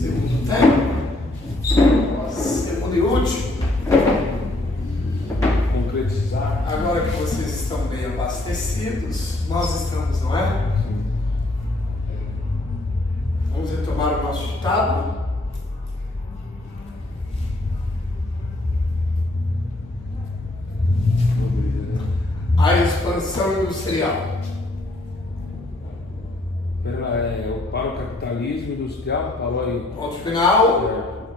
Segundo tempo. Segundo e último. Concretizar. Agora que vocês estão bem abastecidos, nós estamos, não é? Sim. Vamos retomar o nosso ditado. A expansão industrial. Para o capitalismo industrial, parou aí. Ponto final.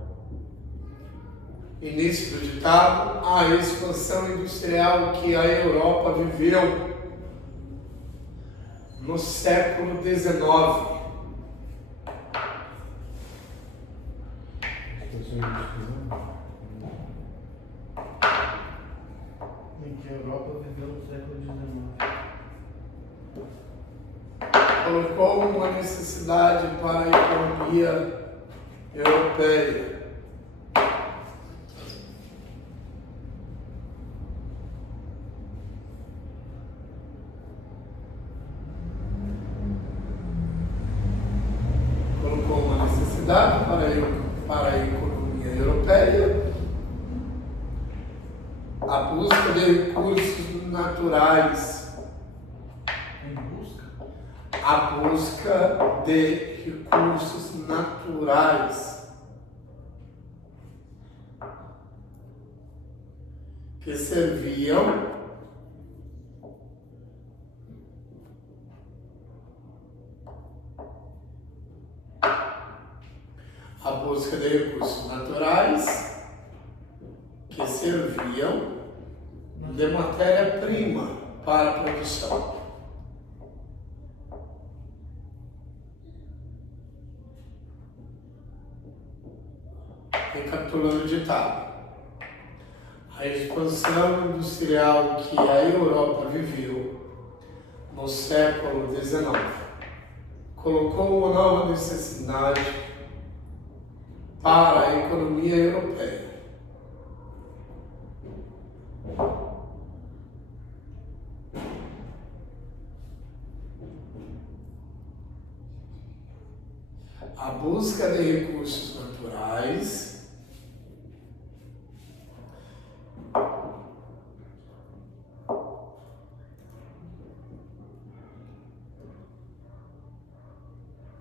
Início do ditado. A expansão industrial que a Europa viveu no século XIX. Em que a Europa viveu no século XIX. Colocou uma necessidade para a economia europeia. Colocou uma necessidade para a economia europeia, a busca de recursos naturais. Em busca? A busca de recursos naturais que serviam a busca de recursos naturais que serviam de matéria-prima para a produção. Recapitulando o ditado. A expansão industrial que a Europa viveu no século XIX colocou uma nova necessidade para a economia europeia. A busca de recursos naturais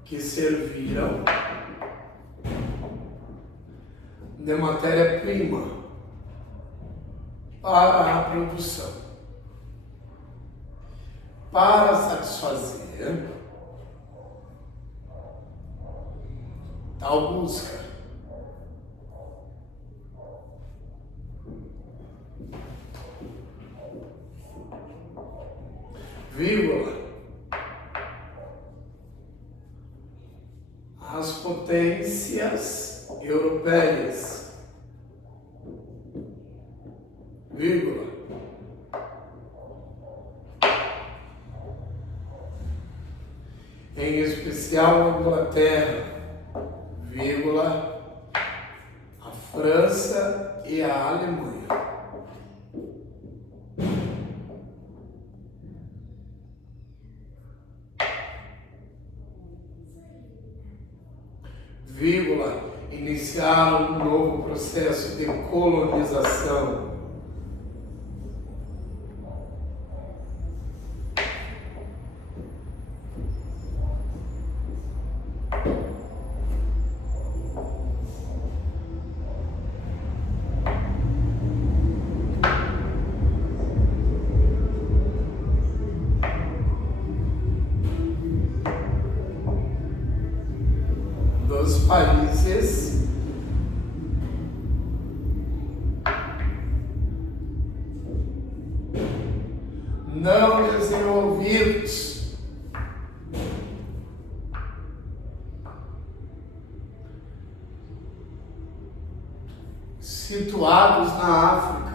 que serviram de matéria-prima para a produção, para satisfazer tal busca. Vírgula. As potências europeias, vírgula, em especial a Inglaterra, vírgula, a França e a Alemanha. Vírgula, iniciar um novo processo de colonização. Dos países não desenvolvidos, situados na África,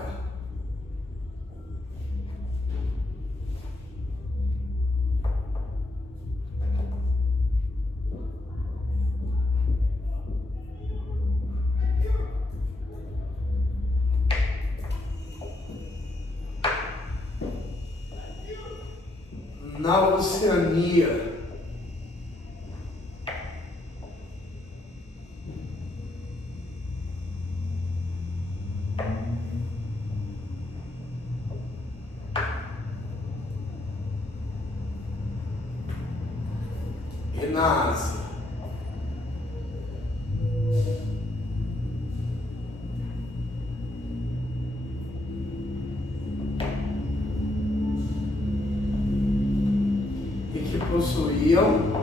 na Oceania, e na Ásia. E que possuíam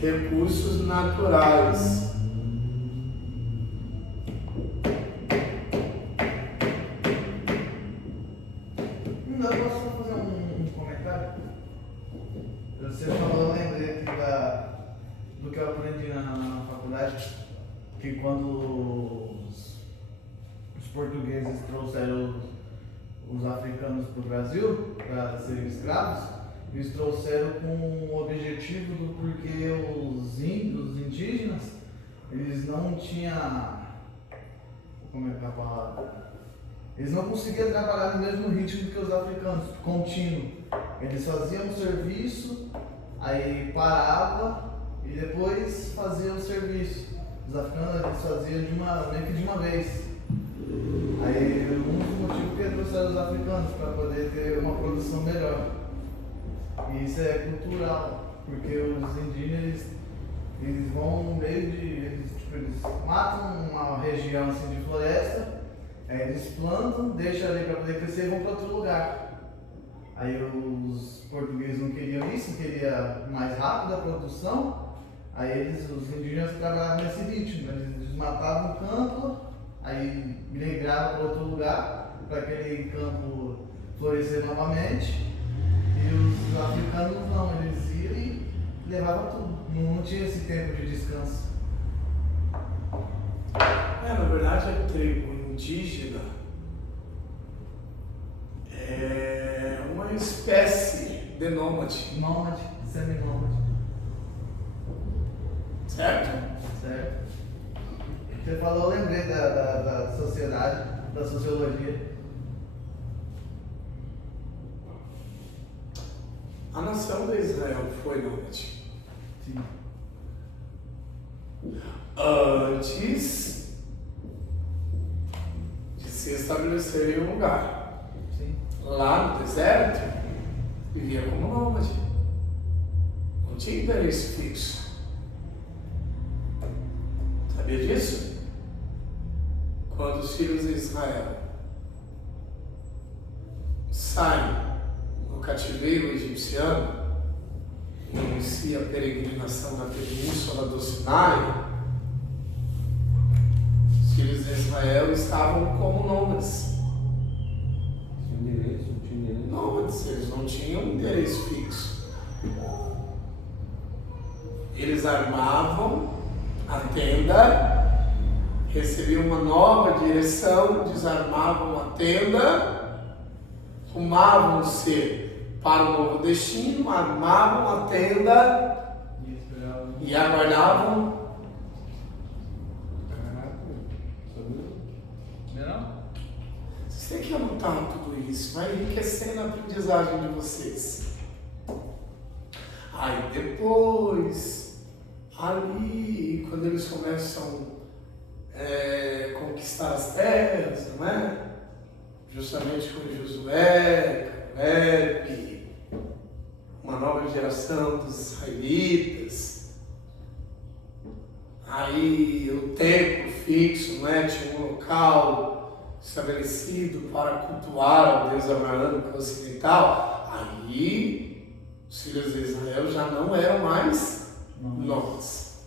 recursos naturais. Não, eu posso só fazer um comentário? Você falou, eu lembrei aqui do que eu aprendi na faculdade, que quando os portugueses trouxeram os africanos para o Brasil para serem escravos, eles trouxeram com o objetivo do porquê os índios, os indígenas, eles não tinham, como é que é a palavra? Eles não conseguiam trabalhar no mesmo ritmo que os africanos, contínuo. Eles faziam o serviço, aí parava e depois faziam o serviço. Os africanos eles faziam meio que de uma vez. Aí um dos motivos que trouxeram os africanos para poder ter uma produção melhor. E isso é cultural, porque os indígenas eles vão no meio de. Eles matam uma região assim, de floresta, aí eles plantam, deixam ali para poder crescer e vão para outro lugar. Aí os portugueses não queriam isso, queriam mais rápido a produção, aí os indígenas trabalhavam nesse ritmo, eles matavam o campo, aí migravam para outro lugar, para aquele campo florescer novamente. E os africanos não, eles iam e levavam tudo. Não tinha esse tempo de descanso. Na verdade, a tribo indígena é uma espécie de nômade. Nômade, semi-nômade. Certo? Certo? Você falou, eu lembrei da sociedade, da sociologia. A nação de Israel foi nômade. Sim. Antes de se estabelecer em um lugar. Sim. Lá no deserto, vivia como nômade. Não tinha endereço fixo. Sabia disso? Quando os filhos de Israel saem no cativeiro egipciano, inicia a peregrinação na península do Sinai, os filhos de Israel estavam como nômades. Tinha endereço, não tinha endereço. Nômades, eles não tinham um endereço fixo. Eles armavam a tenda, recebiam uma nova direção, desarmavam a tenda, rumavam-se para o novo destino, armavam a tenda e aguardavam. Caraca, sabia? Não? Vocês têm que anotar tudo isso, vai enriquecendo a aprendizagem de vocês. Aí depois, ali, quando eles começam a conquistar as terras, não é? Justamente com Josué, Caleb, uma nova geração dos israelitas. Aí o templo fixo, não é? Tinha um local estabelecido para cultuar ao Deus abraâmico ocidental. Aí os filhos de Israel já não eram mais nômades.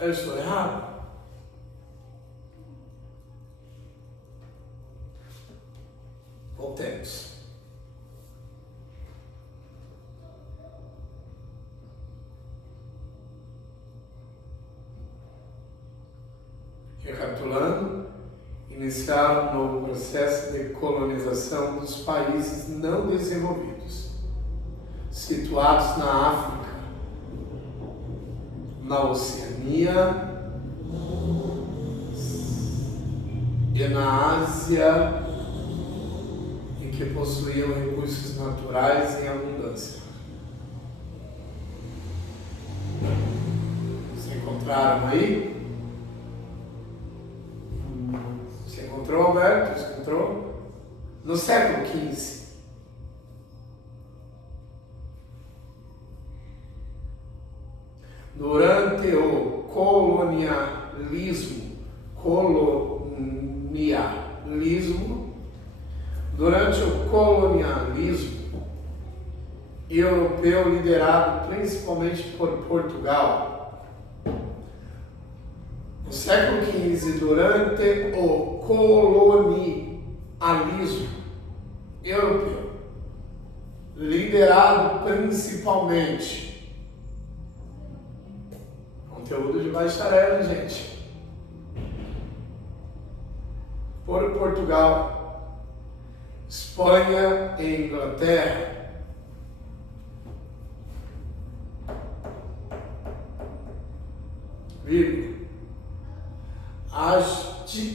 Eu estou errado? Voltemos. Recapitulando, iniciar um novo processo de colonização dos países não desenvolvidos, situados na África, na Oceania e na Ásia, e que possuíam recursos naturais em abundância. Se encontraram aí? encontrou, Alberto? Você encontrou? No século XV. Durante o colonialismo, europeu liderado principalmente por Portugal, no século XV, durante o colonialismo europeu, liderado principalmente, conteúdo de bacharel, gente, por Portugal, Espanha e Inglaterra,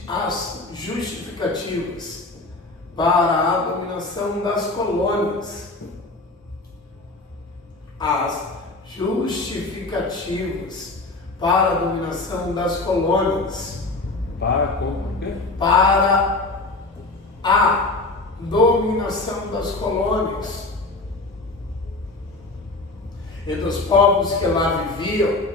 as justificativas para a dominação das colônias. As justificativas para a dominação das colônias. Para como? Quê? Para a dominação das colônias e dos povos que lá viviam.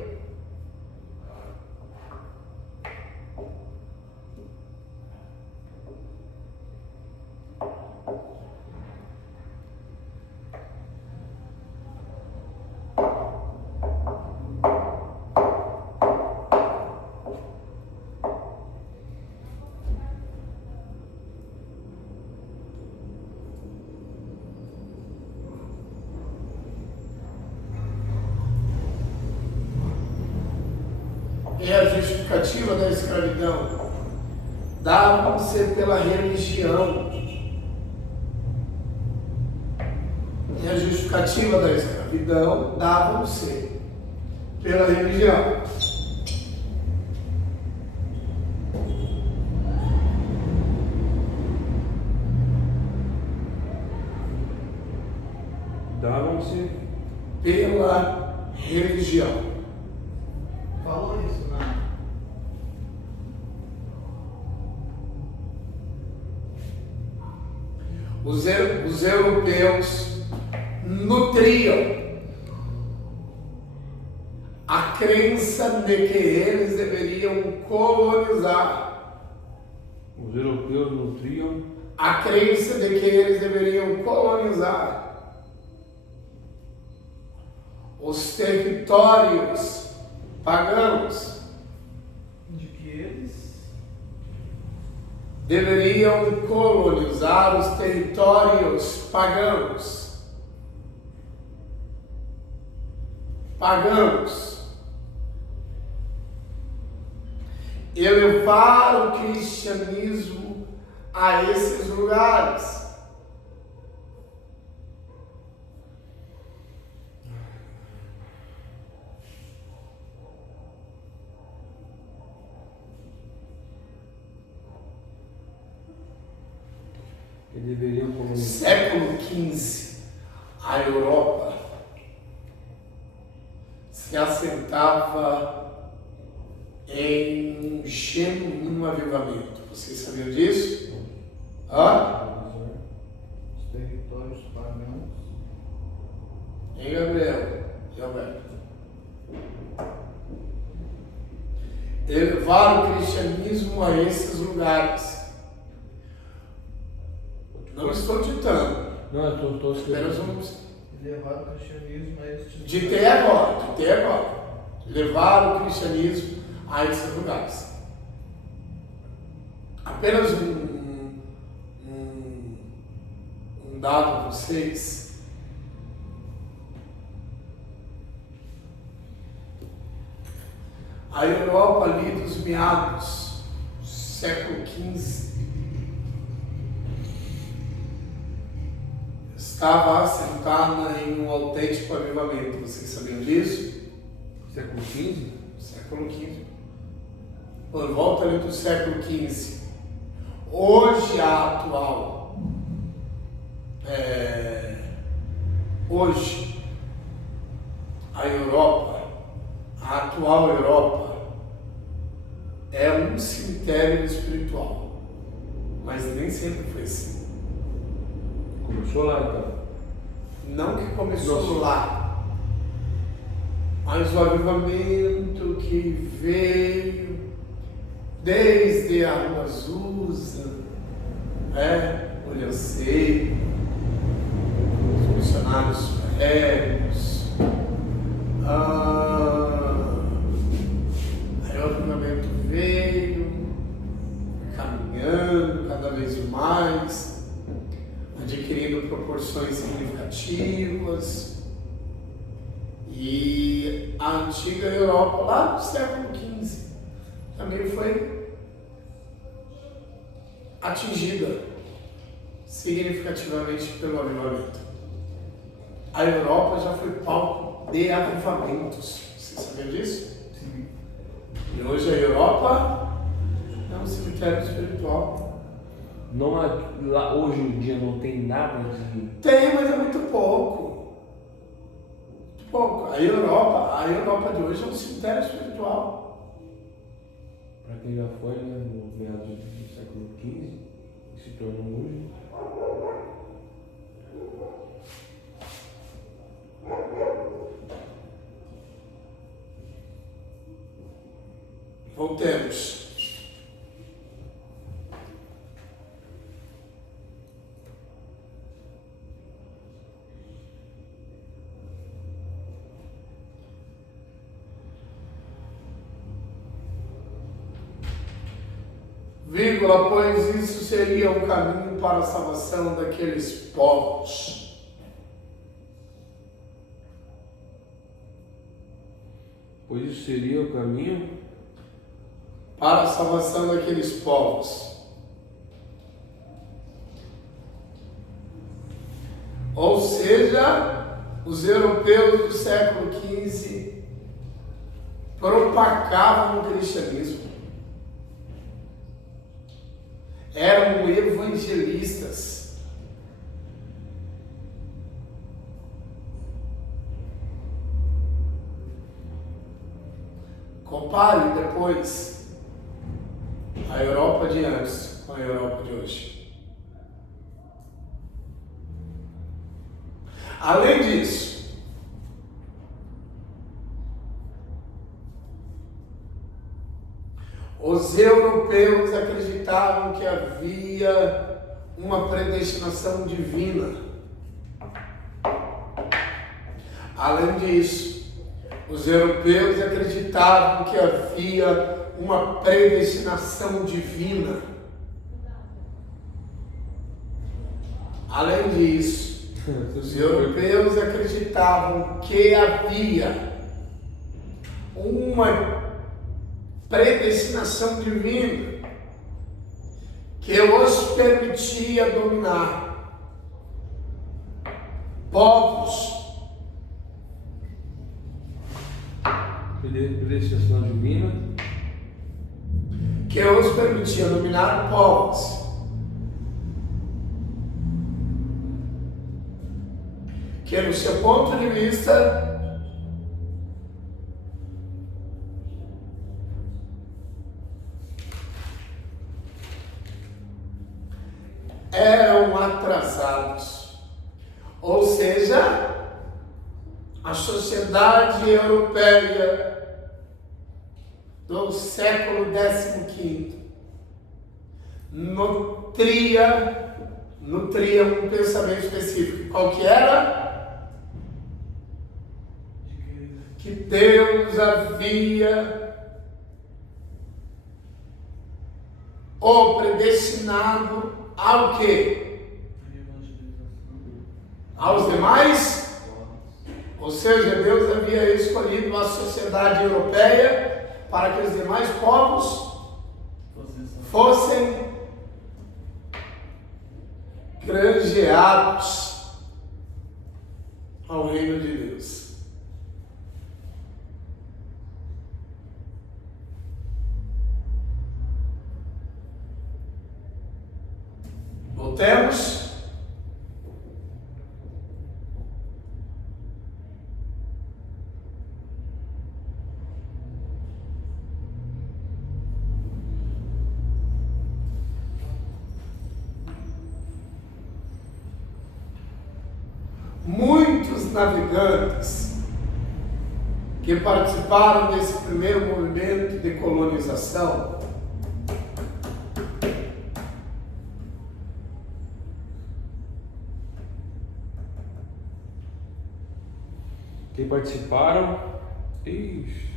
E a justificativa da escravidão davam-se pela religião. E a justificativa da escravidão davam-se pela religião. Davam-se Pela religião. Falou isso, né? Os europeus nutriam a crença de que eles deveriam colonizar. Os europeus nutriam A crença de que eles deveriam colonizar os territórios pagãos. De que eles Deveriam colonizar os territórios pagãos. E levar o cristianismo a esses lugares. que deveriam colonizar. Século XV, a Europa se assentava em genuíno avivamento. Vocês sabiam disso? os territórios pagãos Hein, Gabriel? E Alberto? Levar o cristianismo a esses lugares. Não estou ditando. Não, eu estou Apenas escrevendo. levar o cristianismo a estes Ditei agora. Levar o cristianismo a esses lugares. Apenas um dado a vocês. A Europa ali dos meados do século XV estava assentada em um autêntico avivamento. Vocês sabiam disso? Século XV? Século XV. Por volta ali do século XV. Hoje a atual. Hoje a Europa, a atual Europa, é um cemitério espiritual. Mas nem sempre foi assim. Começou lá então. Não que começou Nossa. lá, mas o avivamento que veio desde a Rua Azusa, Olho Seco, os missionários ferros, aí o avivamento veio, caminhando cada vez mais, adquirindo proporções significativas, e a antiga Europa, lá no século XV, também foi atingida significativamente pelo avivamento. A Europa já foi palco de avivamentos, você sabia disso? Sim. E hoje a Europa é um cemitério espiritual. Não há, lá, hoje em dia não tem nada de. Tem, mas é muito pouco. Muito pouco. A Europa de hoje é um cemitério espiritual. Para quem já foi, né, no meados do século XV, se tornou hoje. Voltemos. Vírgula, pois isso seria um caminho para a salvação daqueles povos. Pois isso seria o caminho Para a salvação daqueles povos. Ou seja, os europeus do século XV propagavam o cristianismo. Eram evangelistas. Compare depois a Europa de antes com a Europa de hoje. Além disso, os europeus acreditavam que havia uma predestinação divina. Além disso, os europeus acreditavam que havia uma predestinação divina. Além disso, os europeus acreditavam que havia uma predestinação divina que os permitia dominar povos. predestinação divina, que os permitia dominar povos. Que no seu ponto de vista eram atrasados. Ou seja, a sociedade europeia do século XV nutria um pensamento específico. Qual que era? Que Deus havia o predestinado ao quê? Aos demais? Ou seja, Deus havia escolhido a sociedade europeia para que os demais povos fossem granjeados ao reino de Deus. Voltemos. muitos navegantes que participaram desse primeiro movimento de colonização que participaram. Ixi.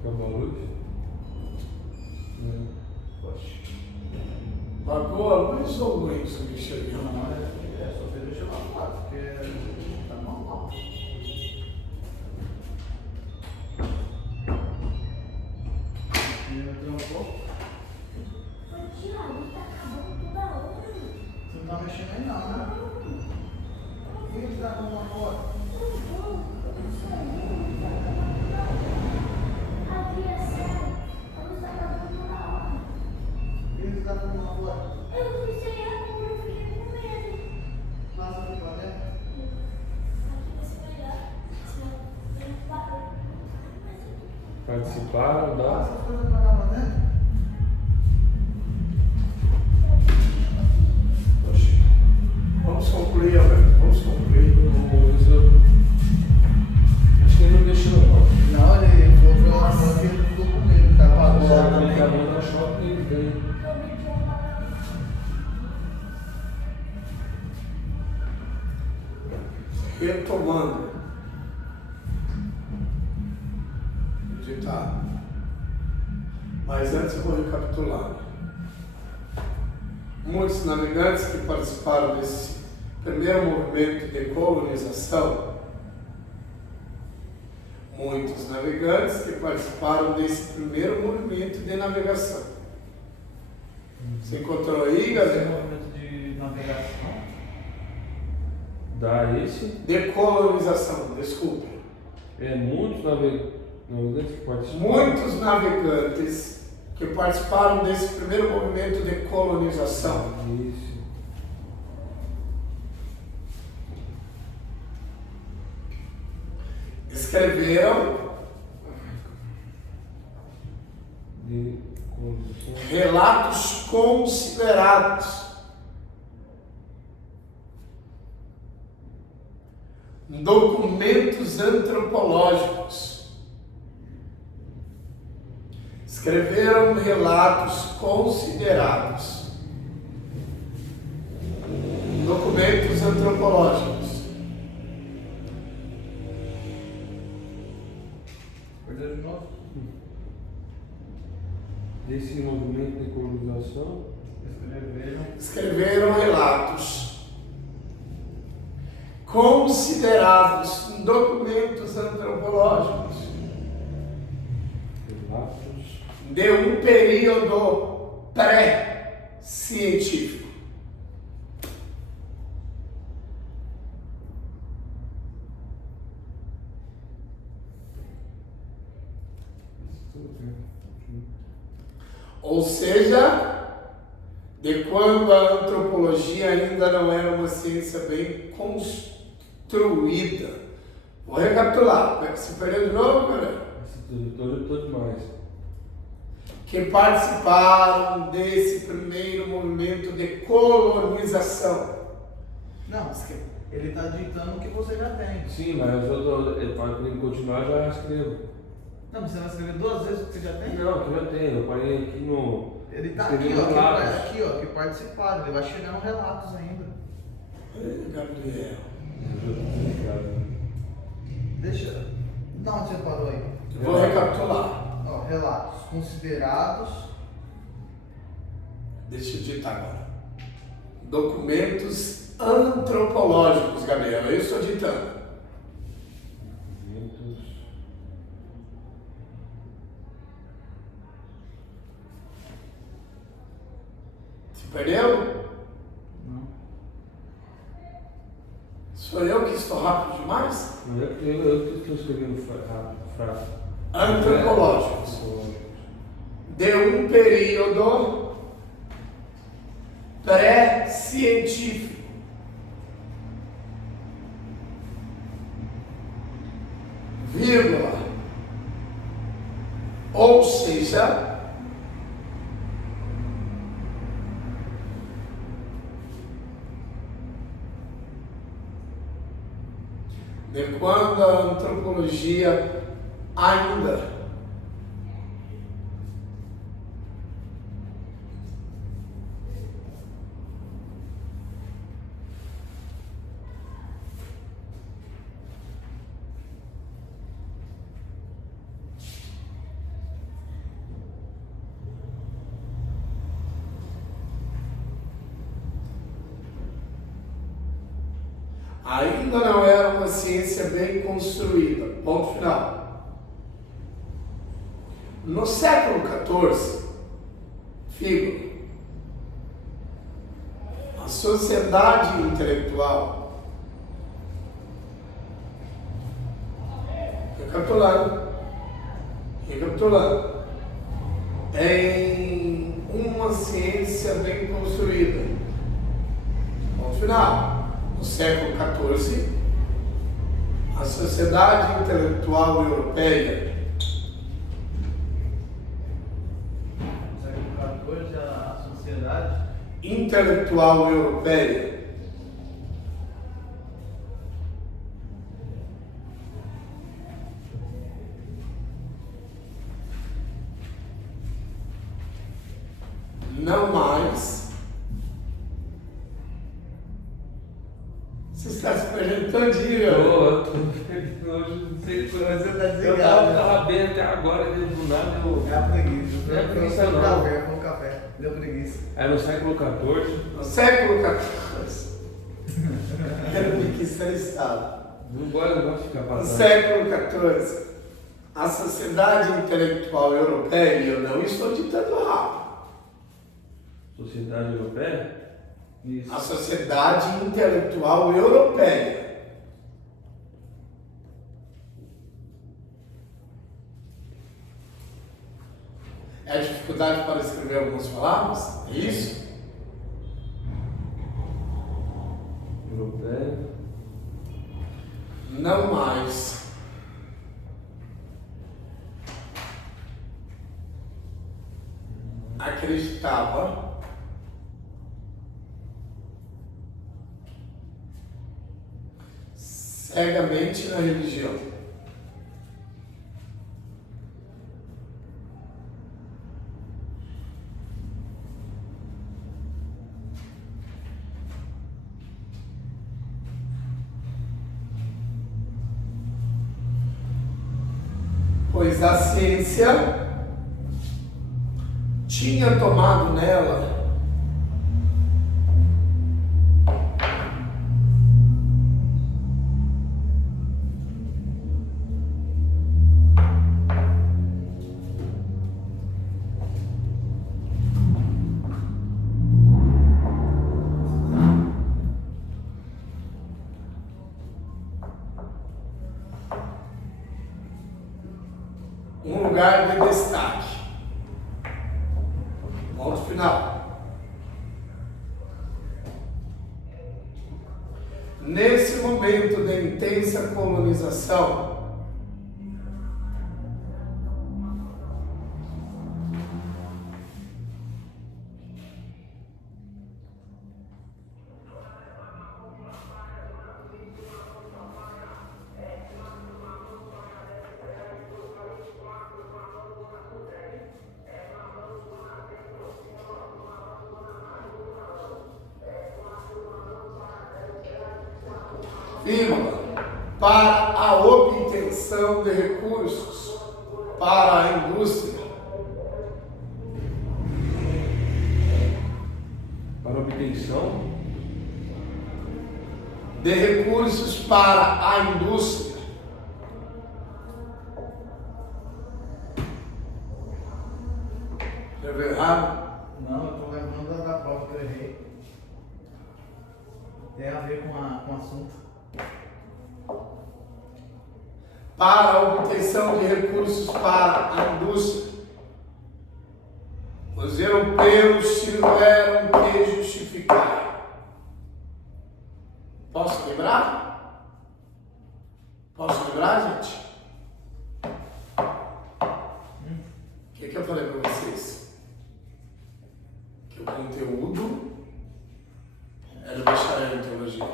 Acabou a luz? Apagou a luz ou luz, Michel? Não, só deixa eu lá, porque tá normal. Entrou um pouco. Você não tá mexendo aí não, né? Por que você tá com uma fora? Ele tá com uma fora. Eu não sei agora, eu fiquei com medo. Passa aqui pra dentro. Aqui vai ser melhor. Senão eu não paro. Participaram Passa da. as coisas pra cá pra dentro. Oxe. Vamos concluir, Alberto. Vamos concluir. Acho que ele não deixou, não. Não, ele colocou a mão aqui no documento, tá apagado Ele também. acabou no shopping dele. Retomando o ditado. Mas antes eu vou recapitular. Muitos navegantes que participaram desse primeiro movimento de colonização, muitos navegantes que participaram desse primeiro movimento de navegação. Você encontrou aí, Esse galera? movimento de navegação. Dá esse. De colonização, desculpe. Muitos navegantes que participaram. Muitos navegantes que participaram desse primeiro movimento de colonização. Isso. Escreveram De condução. relatos considerados documentos antropológicos. Escreveram relatos considerados documentos antropológicos. Perdeu de novo? Desse movimento de colonização. Escreveram relatos considerados documentos antropológicos Relatos. de um período pré-científico. Ou seja, de quando a antropologia ainda não era uma ciência bem construída. Vou recapitular. Se perdeu de novo, galera? Tô demais. Que participaram desse primeiro movimento de colonização. Não, ele tá ditando o que você já tem. Sim, mas para ele continuar já escrevo. Não, mas você vai escrever duas vezes o que você já tem? Não, que eu já tenho. Eu parei aqui no. Ele tá escrevi aqui, ó, relatos. que participaram. Ele vai chegar nos relatos ainda. Ei, Gabriel. Deixa. Da onde você parou aí? Vou recapitular. Ó, relatos considerados. Deixa eu digitar agora. Documentos antropológicos, Gabriel. Eu estou ditando. Documentos. Se perdeu? Não. Sou eu que estou rápido demais? Não é porque eu estou escrevendo frase. Antropológicos. De um período pré-científico. Vírgula. Ou seja, de quando a antropologia ainda não era uma ciência bem construída. Ponto final. No século XIV, Fígaro, a sociedade intelectual, recapitulando, em uma ciência bem construída. Ponto final. No século XIV, a sociedade intelectual europeia. No século XIV, a sociedade Intelectual europeia. Não mais. Você está se perdendo todinho, Eu tô hoje, não sei Você tá eu desligado. tava bem até agora, do nada eu. É a preguiça. Não é preguiça, Foi o não. café, foi o café. Deu preguiça. Aí no século XIV, No século XIV, era o que está estado. não gosto de ficar No passando. século XIV, a sociedade intelectual europeia, e eu não estou ditando rápido, Sociedade Europeia? Isso. a sociedade intelectual europeia. É a dificuldade para escrever algumas palavras? É isso? Europeia. Não mais. Acreditava cegamente na religião. Pois a ciência tinha tomado nela um lugar de destaque. Ponto final. Nesse momento de intensa colonização, firma para a obtenção de recursos para a indústria, Para obtenção de recursos para a indústria. Escreveu errado? Não, eu tô lembrando da prova que eu errei. Tem a ver com o assunto. Para a obtenção de recursos para a indústria. Os europeus tiveram que justificar. Posso lembrar? Posso lembrar, gente? O que eu falei para vocês? Que o conteúdo era bacharel em teologia.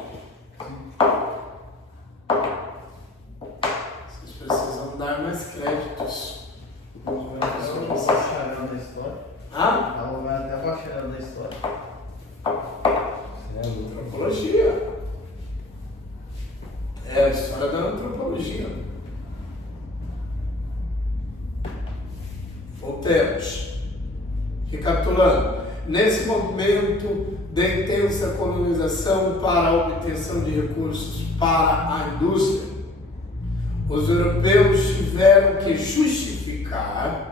dar mais créditos. Eu vou bacharel da história. Ah? Ela vai até bacharel da história. Antropologia. É a história da antropologia. Voltemos. Recapitulando. Nesse movimento de intensa colonização para a obtenção de recursos para a indústria, os europeus tiveram que justificar.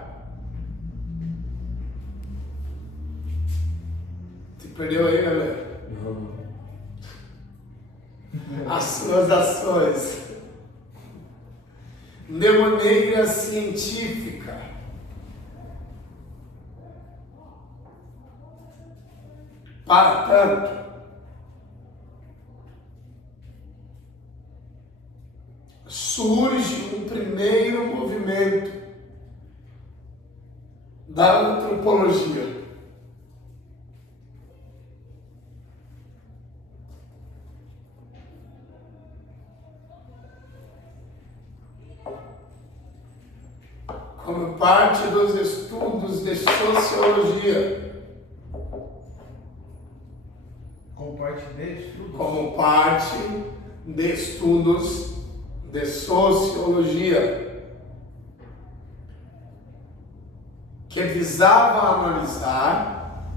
Se perdeu aí, galera? As suas ações de maneira científica. Para tanto, surge um primeiro movimento da antropologia. Como parte dos estudos de sociologia. Como parte de estudos? Como parte de estudos de sociologia, que visava analisar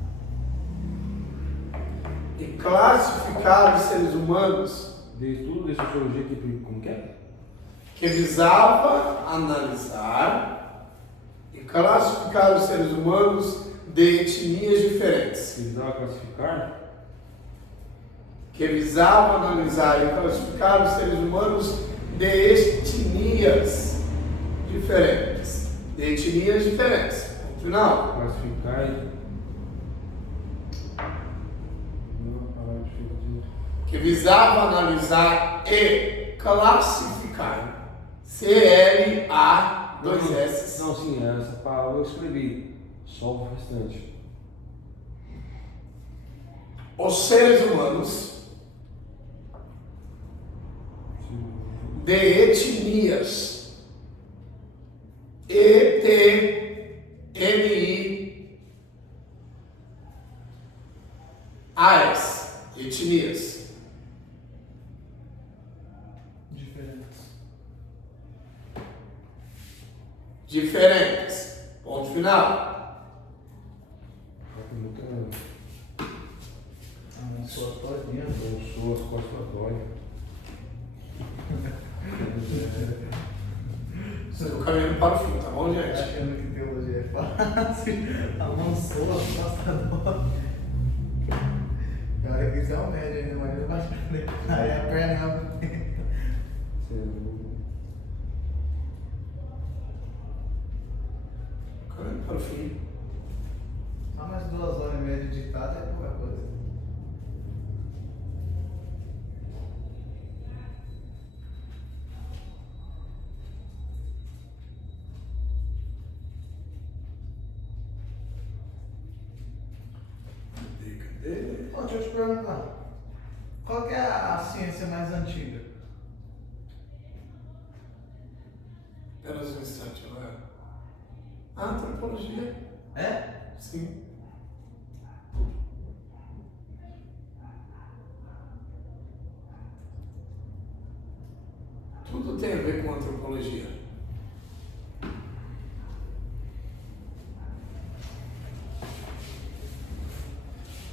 e classificar os seres humanos. De estudo de sociologia, como que é? Que visava analisar e classificar os seres humanos de etnias diferentes. Que visava classificar? Que visava analisar e classificar os seres humanos de etnias diferentes. De etnias diferentes. No final. Classificar e... Não, a palavra difícil. Que visava analisar e classificar. C-L-A-2-S. Não, sim, essa palavra eu escrevi. Só o restante. Os seres humanos de etnias. E-T-N-I-A-S. Etnias. Diferentes. Ponto final. Amansou a todinha. Amansou as costas dói. Estou caminhando para o fim, tá bom, gente? Achando que teologia é fácil. Amansou a costas dói. Cara, que isso é um médio ainda, mas eu acho que aí a perna é Caminhando para o fim. só mais 2 horas e meia de ditado é pouca coisa. Ô, deixa eu te perguntar. Qual que é a ciência mais antiga? Apenas um instante, não é? A antropologia. É? Sim. Tudo tem a ver com antropologia.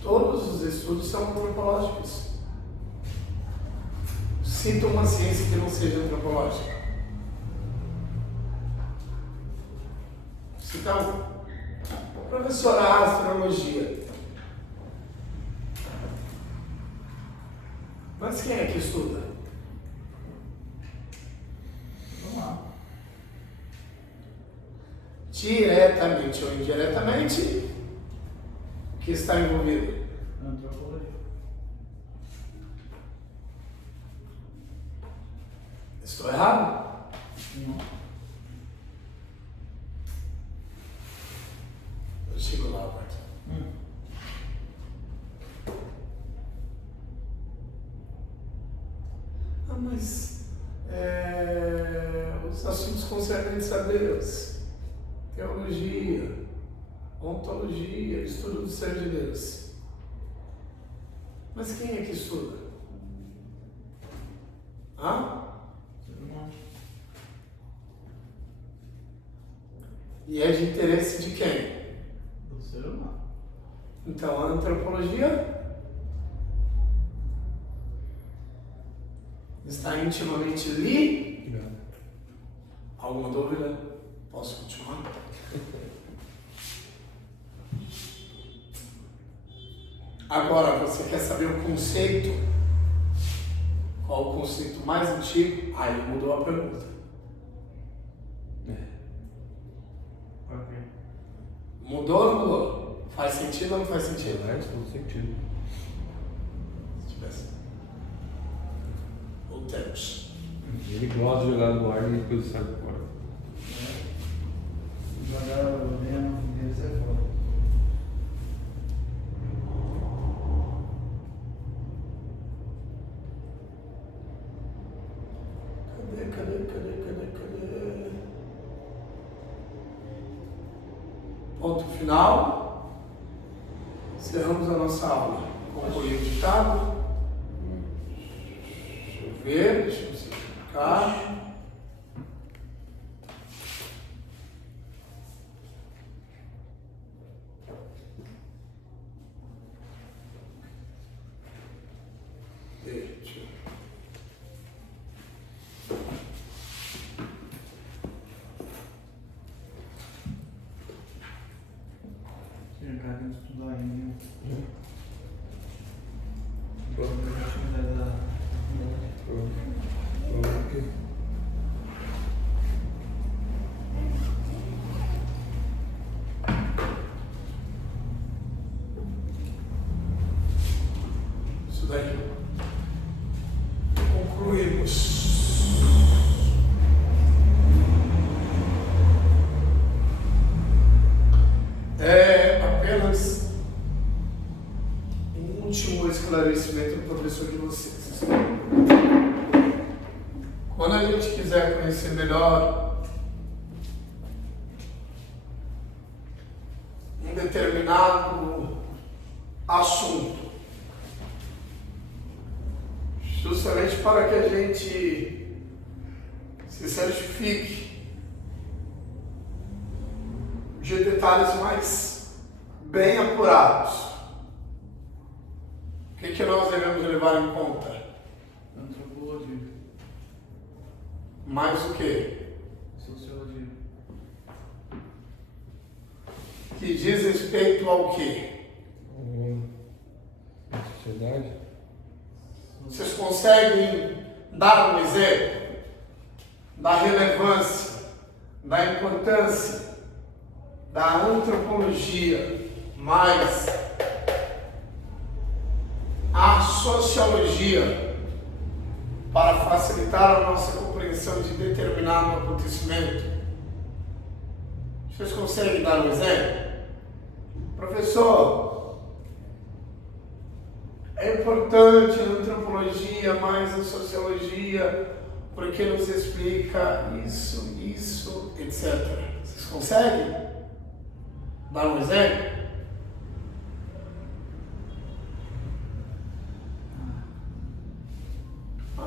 Todos os estudos são antropológicos. Cita uma ciência que não seja antropológica. Então, professora, astrologia. Mas quem é que estuda? Vamos lá. Diretamente ou indiretamente, o que está envolvido? Antropologia. Estou errado? Não. Eu chego lá, Roberto. Mas os os assuntos concernentes a Deus, teologia, ontologia, estudo do ser de Deus. Mas quem é que estuda? Hã? E é de interesse de quem? Do ser humano. Então, a antropologia está intimamente ligada. Alguma dúvida? Posso continuar? Agora, você quer saber o conceito? Qual o conceito mais antigo? Aí mudou a pergunta. Ok. Mudou ou não mudou? Faz sentido ou não faz sentido? Faz todo sentido. Se tivesse. Voltemos. Ele gosta de jogar no ar e depois sai fora. Jogar o veneno deles é foda. Cadê? Ponto final. Encerramos a nossa aula. Concluir o ditado. Deixa eu ver, deixa eu simplificar. Deixa eu... Tinha cara de estudar ainda. Isso daí. Concluímos. Apenas um último esclarecimento do professor de vocês. Quando a gente quiser conhecer melhor um determinado assunto, justamente para que a gente se certifique de detalhes mais bem apurados, o que nós devemos levar em conta? Antropologia. Mais o quê? Sociologia. Que diz respeito ao quê? A sociedade? Vocês conseguem dar um exemplo da relevância, da importância da antropologia mais a sociologia para facilitar a nossa compreensão de determinado acontecimento? Vocês conseguem dar um exemplo? Professor, é importante a antropologia mais a sociologia porque nos explica isso, etc. Vocês conseguem dar um exemplo?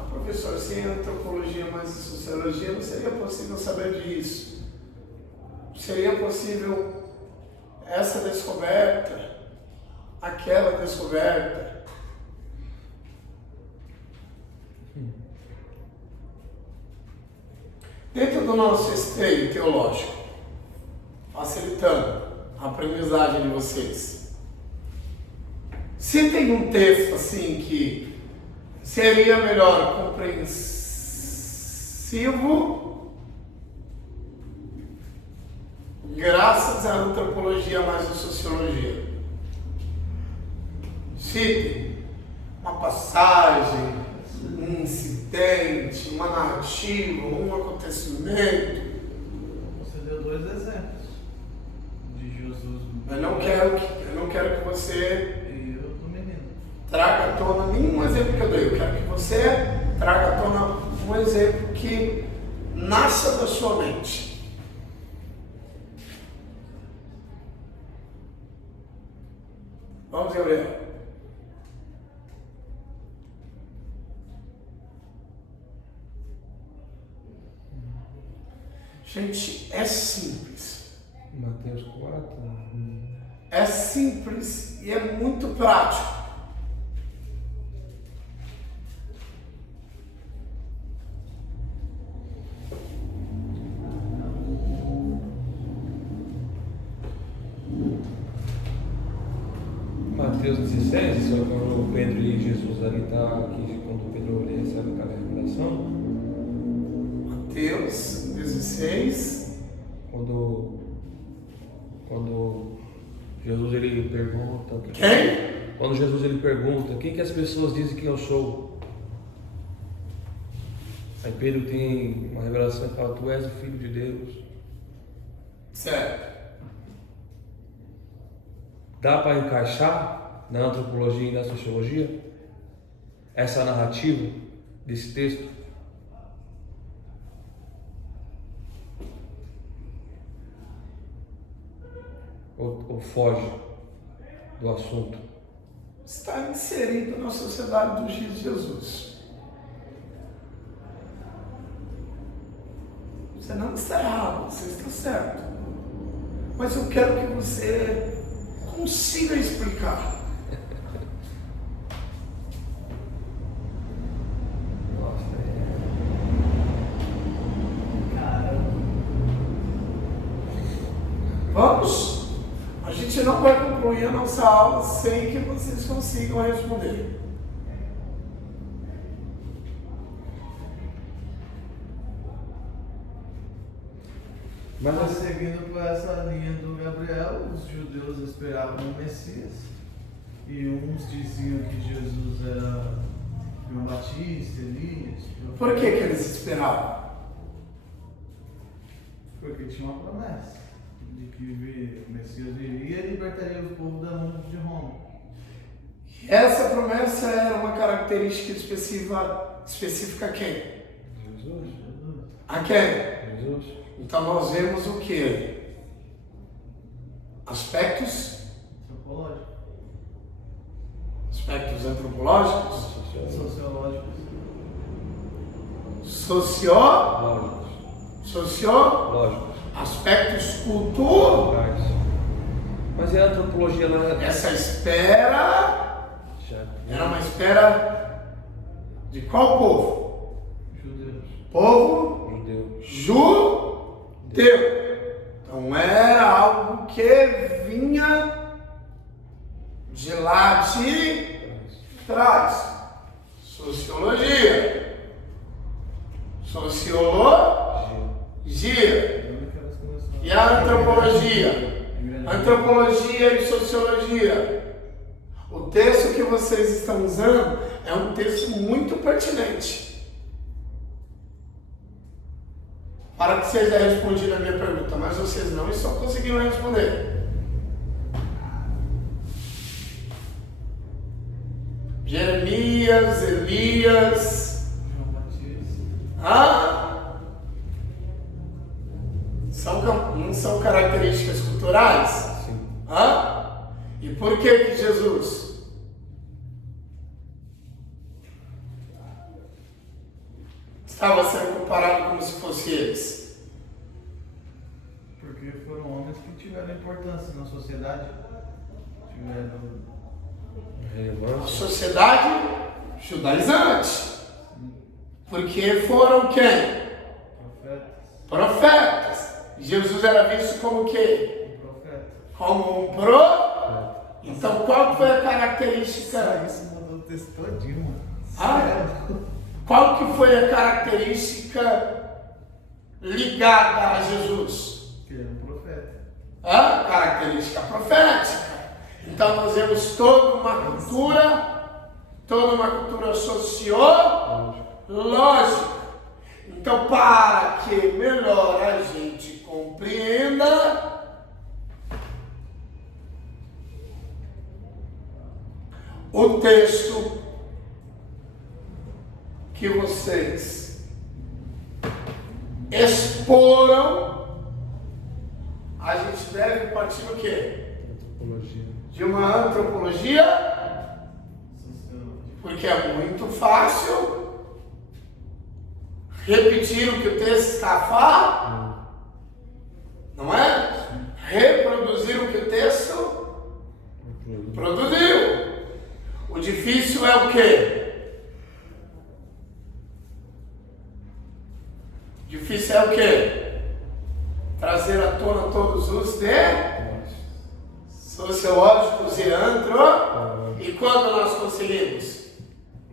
Professor, sem a antropologia mais a sociologia não seria possível saber disso. Seria possível essa descoberta, aquela descoberta. Dentro do nosso esteio teológico, facilitando a aprendizagem de vocês, se tem um texto assim que seria melhor compreensivo graças à antropologia mais à sociologia, cite uma passagem, um incidente, uma narrativa, um acontecimento. Você deu 2 exemplos de Jesus. Eu não quero que você E eu do menino. traga à tona nenhum exemplo que eu dei. Eu quero que você traga à tona um exemplo que nasça da sua mente. Vamos, Gabriel. Gente, é simples. Mateus 4. É simples e é muito prático. Mateus 16, só quando Pedro e Jesus ali tá aqui, quando Pedro ele recebe aquela revelação. Mateus 16. Quando Jesus ele pergunta. Quem? Quando Jesus ele pergunta, quem que as pessoas dizem que eu sou? Aí Pedro tem uma revelação que fala, tu és o Filho de Deus. Certo. Dá para encaixar na antropologia e na sociologia essa narrativa desse texto? Ou foge do assunto? Está inserido na sociedade dos dias de Jesus. Você não está errado, você está certo. Mas eu quero que você consiga explicar. Vamos? A gente não vai concluir a nossa aula sem que vocês consigam responder. Mas seguindo por essa linha do Gabriel, os judeus esperavam o Messias e uns diziam que Jesus era João Batista, Elias. Por que eles esperavam? Porque tinha uma promessa de que o Messias viria e libertaria o povo da mão de Roma. Essa promessa era uma característica específica a quem? Jesus. A quem? Jesus. Então nós vemos o que? Aspectos antropológicos, Sociológicos. Lógicos. Aspectos culturais. Mas e a antropologia lá? Essa espera era uma espera de qual povo? Judeus. Povo Judeu. judeu. Então era algo que vinha de lá de trás. Sociologia. E a antropologia? Antropologia e sociologia. O texto que vocês estão usando é um texto muito pertinente. Para que seja respondida a minha pergunta, mas vocês não estão conseguindo responder. Jeremias, Elias, João Batista. Não são características culturais? Sim. E por que Jesus? Estava sendo comparado como se fosse eles? Porque foram homens que tiveram importância na sociedade. A Relevância. sociedade judaizante. Porque foram quem? Profetas. Jesus era visto como o quê? Profeta. Como um profeta. Então qual foi a característica? Isso mudou o texto todinho, mano. Sério? Qual que foi a característica ligada a Jesus? Que ele era um profeta. Característica profética. Então nós vemos toda uma cultura sociológica. Então, para que melhor a gente compreenda, o texto que vocês exporam, a gente deve partir do quê? Antropologia. De uma antropologia, porque é muito fácil repetir o que o texto está a falar, não é? Reproduzir o que o texto produziu. O difícil é o quê? Difícil é o quê? Trazer à tona todos os sociológicos e antro. E quando nós conseguimos?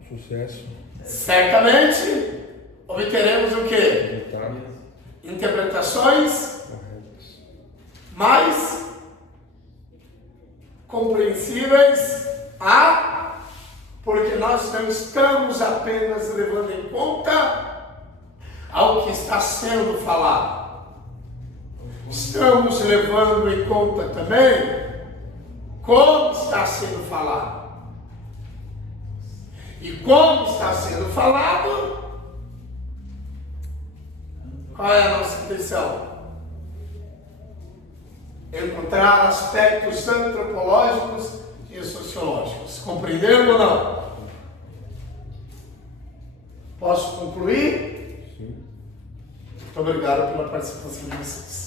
Sucesso. Certamente obteremos o quê? Resultado. Interpretações Corretas. mais compreensíveis, porque nós não estamos apenas levando em conta ao que está sendo falado. Estamos levando em conta também como está sendo falado. E como está sendo falado, qual é a nossa intenção? Encontrar aspectos antropológicos e sociológicos. Compreenderam ou não? Posso concluir? Sim. Muito obrigado pela participação de vocês.